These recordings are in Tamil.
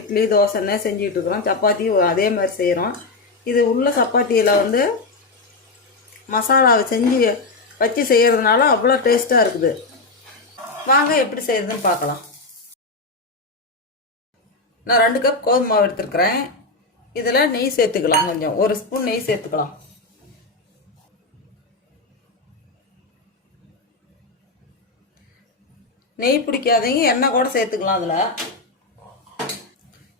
இட்லி தோசைன்னு செஞ்சுக்கிட்டு இருக்கிறோம். சப்பாத்தி அதே மாதிரி செய்கிறோம் இது உள்ள சப்பாத்தியில் வந்து மசாலாவை செஞ்சு வச்சு செய்கிறதுனால அவ்வளோ டேஸ்ட்டாக இருக்குது. வாங்க எப்படி செய்யறதுன்னு பார்க்கலாம். நான் ரெண்டு கப் கோதுமை மாவு இதில் நெய் சேர்த்துக்கலாம் கொஞ்சம். ஒரு ஸ்பூன் நெய் சேர்த்துக்கலாம். நெய் பிடிக்காதீங்க எண்ணெய் கூட சேர்த்துக்கலாம் அதில்.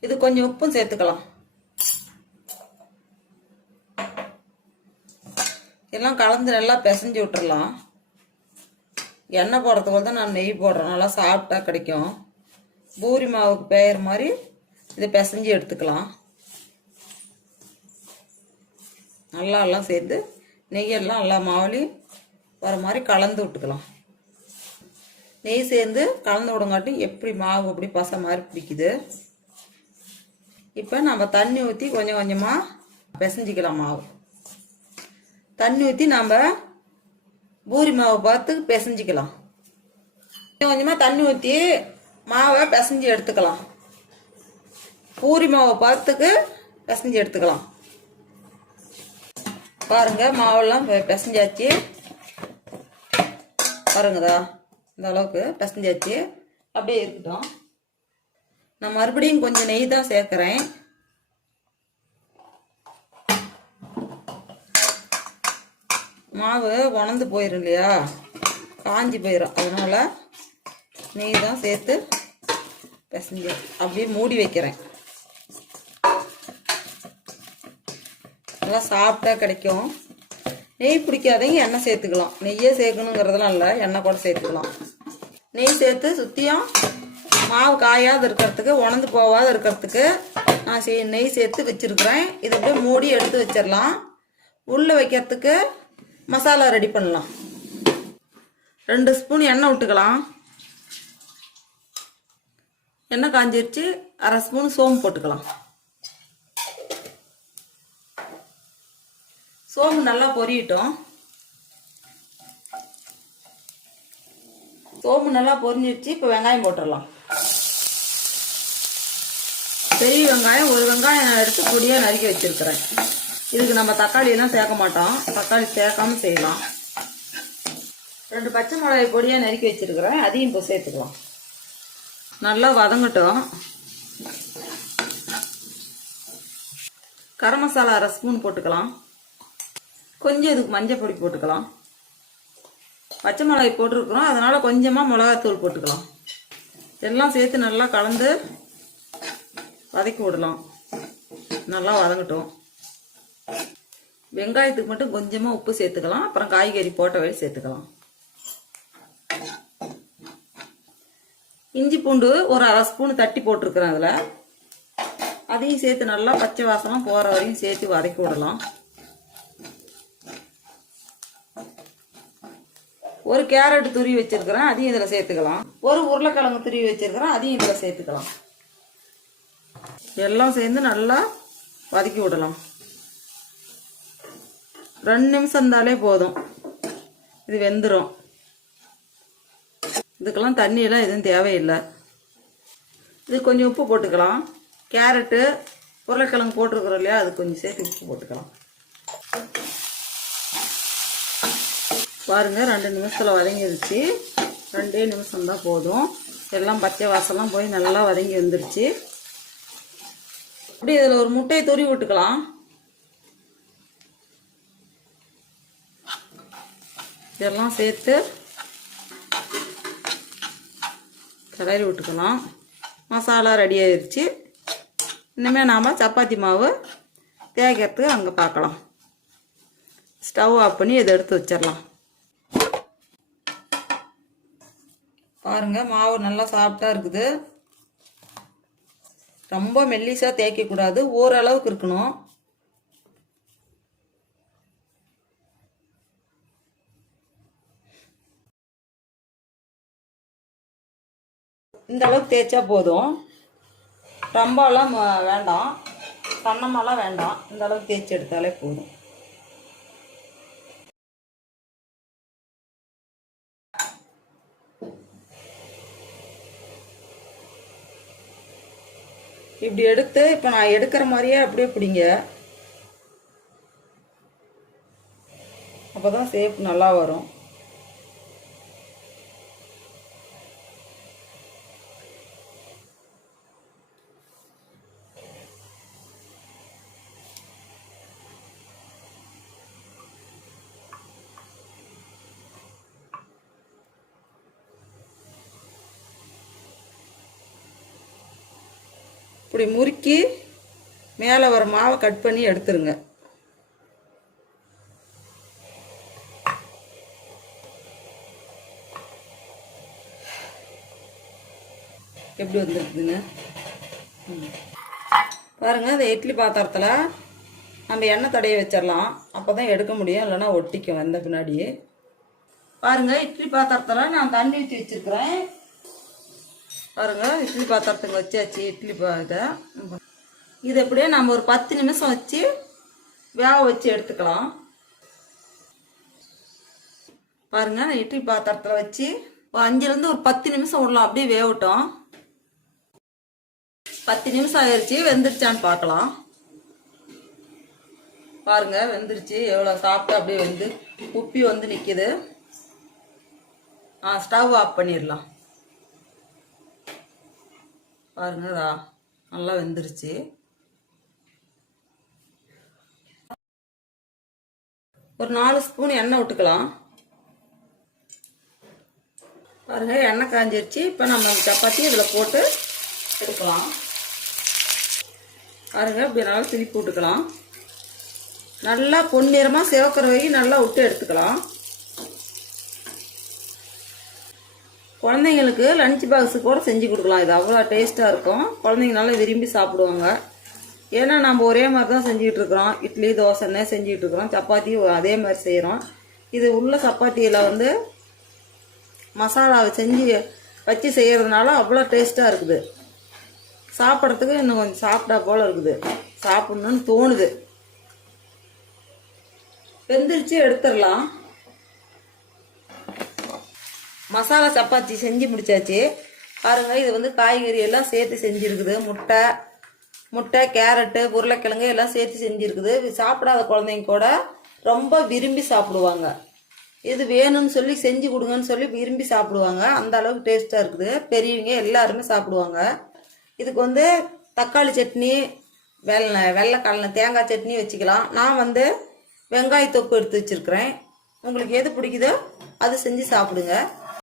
இது கொஞ்சம் உப்பும் சேர்த்துக்கலாம். எல்லாம் கலந்து நல்லா பிசைஞ்சு விட்டுறலாம். எண்ணெய் போடுறதுக்கு தான் நான் நெய் போடுறேன். நல்லா சாப்பிட்டா கிடைக்கும். பூரி மாவுக்கு பெயர் மாதிரி இதை பிசைஞ்சு எடுத்துக்கலாம். நல்லா எல்லாம் சேர்த்து நெய்யெல்லாம் எல்லா மாவுலையும் வர மாதிரி கலந்து விட்டுக்கலாம். நெய் சேர்ந்து கலந்து விடங்காட்டி எப்படி மாவு அப்படி பசை மாதிரி பிடிக்குது. இப்போ நம்ம தண்ணி ஊற்றி கொஞ்சம் கொஞ்சமாக பிசைஞ்சிக்கலாம் மாவு. தண்ணி ஊற்றி நம்ம பூரி மாவை பார்த்து பிசைஞ்சிக்கலாம். கொஞ்சம் கொஞ்சமாக தண்ணி ஊற்றி மாவை பிசைஞ்சு எடுத்துக்கலாம். பூரி மாவை பார்த்துக்கு பிசைஞ்சு எடுத்துக்கலாம். பாருங்க மாவெல்லாம் பெ- பிசைஞ்சாச்சு. பாருங்கதா இந்த அளவுக்கு பிசைஞ்சாச்சு. அப்படியே இருக்கட்டும். நான் மறுபடியும் கொஞ்சம் நெய் தான் சேர்க்குறேன். மாவு உணர்ந்து போயிடும் இல்லையா காஞ்சி போயிடும் அதனால் நெய் தான் சேர்த்து பிசைஞ்சு அப்படியே மூடி வைக்கிறேன். நல்லா சாப்பிட்டா கிடைக்கும். நெய் பிடிக்காதவங்க எண்ணெய் சேர்த்துக்கலாம். நெய்யே சேர்க்கணுங்கிறதுலாம் இல்லை எண்ணெய் கூட சேர்த்துக்கலாம். நெய் சேர்த்து சுற்றியும் மாவு காயாத இருக்கிறதுக்கு உணர்ந்து போகாத இருக்கிறதுக்கு நான் சே நெய் சேர்த்து வச்சுருக்குறேன். இதை அப்படியே மூடி எடுத்து வச்சிடலாம் உள்ளே வைக்கிறதுக்கு மசாலா ரெடி பண்ணலாம். ரெண்டு ஸ்பூன் எண்ணெய் விட்டுக்கலாம். எண்ணெய் காஞ்சிருச்சு. அரை ஸ்பூன் சோம்பு போட்டுக்கலாம். சோம்பு நல்லா பொரியட்டும். சோம்பு நல்லா பொரிஞ்சிருச்சு. இப்போ வெங்காயம் போட்டுடலாம். பெரிய வெங்காயம் ஒரு வெங்காயம் நான் எடுத்து பொடியாக நறுக்கி வச்சிருக்கிறேன். இதுக்கு நம்ம தக்காளி எல்லாம் சேர்க்க மாட்டோம். தக்காளி சேர்க்காம செய்யலாம். ரெண்டு பச்சை மிளகாய் பொடியாக நறுக்கி வச்சிருக்கிறேன். அதையும் இப்போ சேர்த்துக்கலாம். நல்லா வதங்கட்டும். கரம் மசாலா அரை ஸ்பூன் போட்டுக்கலாம். கொஞ்சம் இதுக்கு மஞ்சள் பொடி போட்டுக்கலாம். பச்சை மிளகாய் போட்டிருக்கிறோம். அதனால் கொஞ்சமாக மிளகாத்தூள் போட்டுக்கலாம். எல்லாம் சேர்த்து நல்லா கலந்து வதக்கி விடலாம். நல்லா வதங்கட்டும். வெங்காயத்துக்கு மட்டும் கொஞ்சமாக உப்பு சேர்த்துக்கலாம். அப்புறம் காய்கறி போட்ட வழி சேர்த்துக்கலாம். இஞ்சி பூண்டு ஒரு அரை ஸ்பூன் தட்டி போட்டிருக்கிறேன் அதில். அதையும் சேர்த்து நல்லா பச்சை வாசனம் போகிற வரையும் சேர்த்து வதக்கி விடலாம். ஒரு கேரட் துருவி வச்சுருக்கிறேன் அதையும் இதில் சேர்த்துக்கலாம். ஒரு உருளைக்கிழங்கு துருவி வச்சுருக்கிறேன் அதையும் இதில் சேர்த்துக்கலாம். எல்லாம் சேர்ந்து நல்லா வதக்கி விடலாம். ரெண்டு நிமிஷம் இருந்தாலே போதும். இது வெந்துடும் இதுக்கெல்லாம் தண்ணியெல்லாம் எதுவும் தேவையில்லை. இது கொஞ்சம் உப்பு போட்டுக்கலாம். கேரட்டு உருளைக்கிழங்கு போட்டிருக்கிறோம் இல்லையா அது கொஞ்சம் சேர்த்து உப்பு போட்டுக்கலாம். பாருங்கள் ரெண்டு நிமிஷத்தில் வதங்கிருச்சு. ரெண்டே நிமிஷம்தான் போதும். எல்லாம் பச்சை வாசலாம் போய் நல்லா வதங்கி வந்துருச்சு. அப்படி இதில் ஒரு முட்டையை துருவி விட்டுக்கலாம். இதெல்லாம் சேர்த்து கிளறி விட்டுக்கலாம். மசாலா ரெடி ஆயிடுச்சு இனிமேல் நாம் சப்பாத்தி மாவு தேய்க்கிறதுக்கு அங்கே பார்க்கலாம். ஸ்டவ் ஆஃப் பண்ணி இதை எடுத்து வச்சிடலாம். பாருங்கள் மாவு நல்லா சாஃப்டாக இருக்குது. ரொம்ப மெல்லிசாக தேய்க்கக்கூடாது ஓரளவுக்கு இருக்கணும். இந்த அளவுக்கு தேய்ச்சா போதும். ரொம்பலாம் ம- வேண்டாம். சன்னமெல்லாம் வேண்டாம். இந்த அளவுக்கு தேய்ச்சி எடுத்தாலே போதும். இப்படி எடுத்து இப்போ நான் எடுக்கிற மாதிரியே அப்படியே பிடிங்க. அப்போ தான் சேப் நல்லா வரும். இப்படி முறுக்கி மேலே வர மாவை கட் பண்ணி எடுத்துருங்க. எப்படி வந்துருக்குதுங்க? ம். பாருங்க இந்த இட்லி பாத்திரத்தில் நம்ம எண்ணெய் தடைய வச்சிடலாம் அப்போ தான் எடுக்க முடியும் இல்லைன்னா ஒட்டிக்கும் வந்த பின்னாடி பாருங்கள் இட்லி பாத்திரத்தில் நான் தண்ணி ஊற்றி வச்சுருக்குறேன். பாருங்க இட்லி பாத்திரத்துக்கு வச்சாச்சு இட்லி பா இதை. இது எப்படியே நம்ம ஒரு பத்து நிமிஷம் வச்சு வேக வச்சு எடுத்துக்கலாம். பாருங்க இட்லி பாத்திரத்தில் வச்சு அஞ்சுலேருந்து ஒரு பத்து நிமிஷம் விடலாம் அப்படியே வேகட்டும். பத்து நிமிஷம் ஆயிடுச்சு வெந்துருச்சான்னு பார்க்கலாம். பாருங்க வெந்துருச்சு எவ்வளோ சாப்பிட்டு அப்படியே வந்து உப்பி வந்து நிற்கிது ஆ ஸ்டவ் ஆஃப் பண்ணிடலாம். பாருங்க இதா நல்லா வெந்துருச்சு. ஒரு நாலு ஸ்பூன் எண்ணெய் விட்டுக்கலாம் பாருங்க எண்ணெய் காஞ்சிருச்சு. இப்போ நம்ம சப்பாத்தி இதில் போட்டு எடுக்கலாம். பாருங்க இப்படி நல்லா திருப்பி விட்டுக்கலாம் நல்லா பொன்னிறமாக சிவக்கிற வரைக்கும் நல்லா விட்டு எடுத்துக்கலாம். குழந்தைங்களுக்கு லஞ்ச் பாக்ஸு கூட செஞ்சு கொடுக்கலாம். இது அவ்வளோ டேஸ்ட்டாக இருக்கும். குழந்தைங்க நல்லா விரும்பி சாப்பிடுவாங்க. ஏன்னா நம்ம ஒரே மாதிரி தான் செஞ்சுக்கிட்டு இருக்கிறோம். இட்லி தோசைன்னே செஞ்சுக்கிட்டு இருக்கிறோம். சப்பாத்தி அதே மாதிரி செய்கிறோம் இது உள்ள சப்பாத்தியில் வந்து மசாலாவை செஞ்சு வச்சு செய்கிறதுனால அவ்வளோ டேஸ்ட்டாக இருக்குது. சாப்பிட்றதுக்கு இன்னும் கொஞ்சம் சாப்பிட்டா போல் இருக்குது. சாப்பிட்ணுன்னு தோணுது. வெந்துருச்சு எடுத்துடலாம். மசாலா சப்பாத்தி செஞ்சு முடிச்சாச்சு. பாருங்க இது வந்து காய்கறி எல்லாம் சேர்த்து செஞ்சுருக்குது. முட்டை முட்டை கேரட்டு உருளைக்கிழங்கு எல்லாம் சேர்த்து செஞ்சுருக்குது. சாப்பிடாத குழந்தைங்க கூட ரொம்ப விரும்பி சாப்பிடுவாங்க. இது வேணும்னு சொல்லி செஞ்சு கொடுங்கன்னு சொல்லி விரும்பி சாப்பிடுவாங்க. அந்த அளவுக்கு டேஸ்ட்டாக இருக்குது. பெரியவங்க எல்லாருமே சாப்பிடுவாங்க. இதுக்கு வந்து தக்காளி சட்னி வெள்ளை வெள்ளைக்கடலை தேங்காய் சட்னி வச்சுக்கலாம். நான் வந்து வெங்காய எடுத்து வச்சுருக்கிறேன். உங்களுக்கு எது பிடிக்குதோ அது செஞ்சு சாப்பிடுங்க.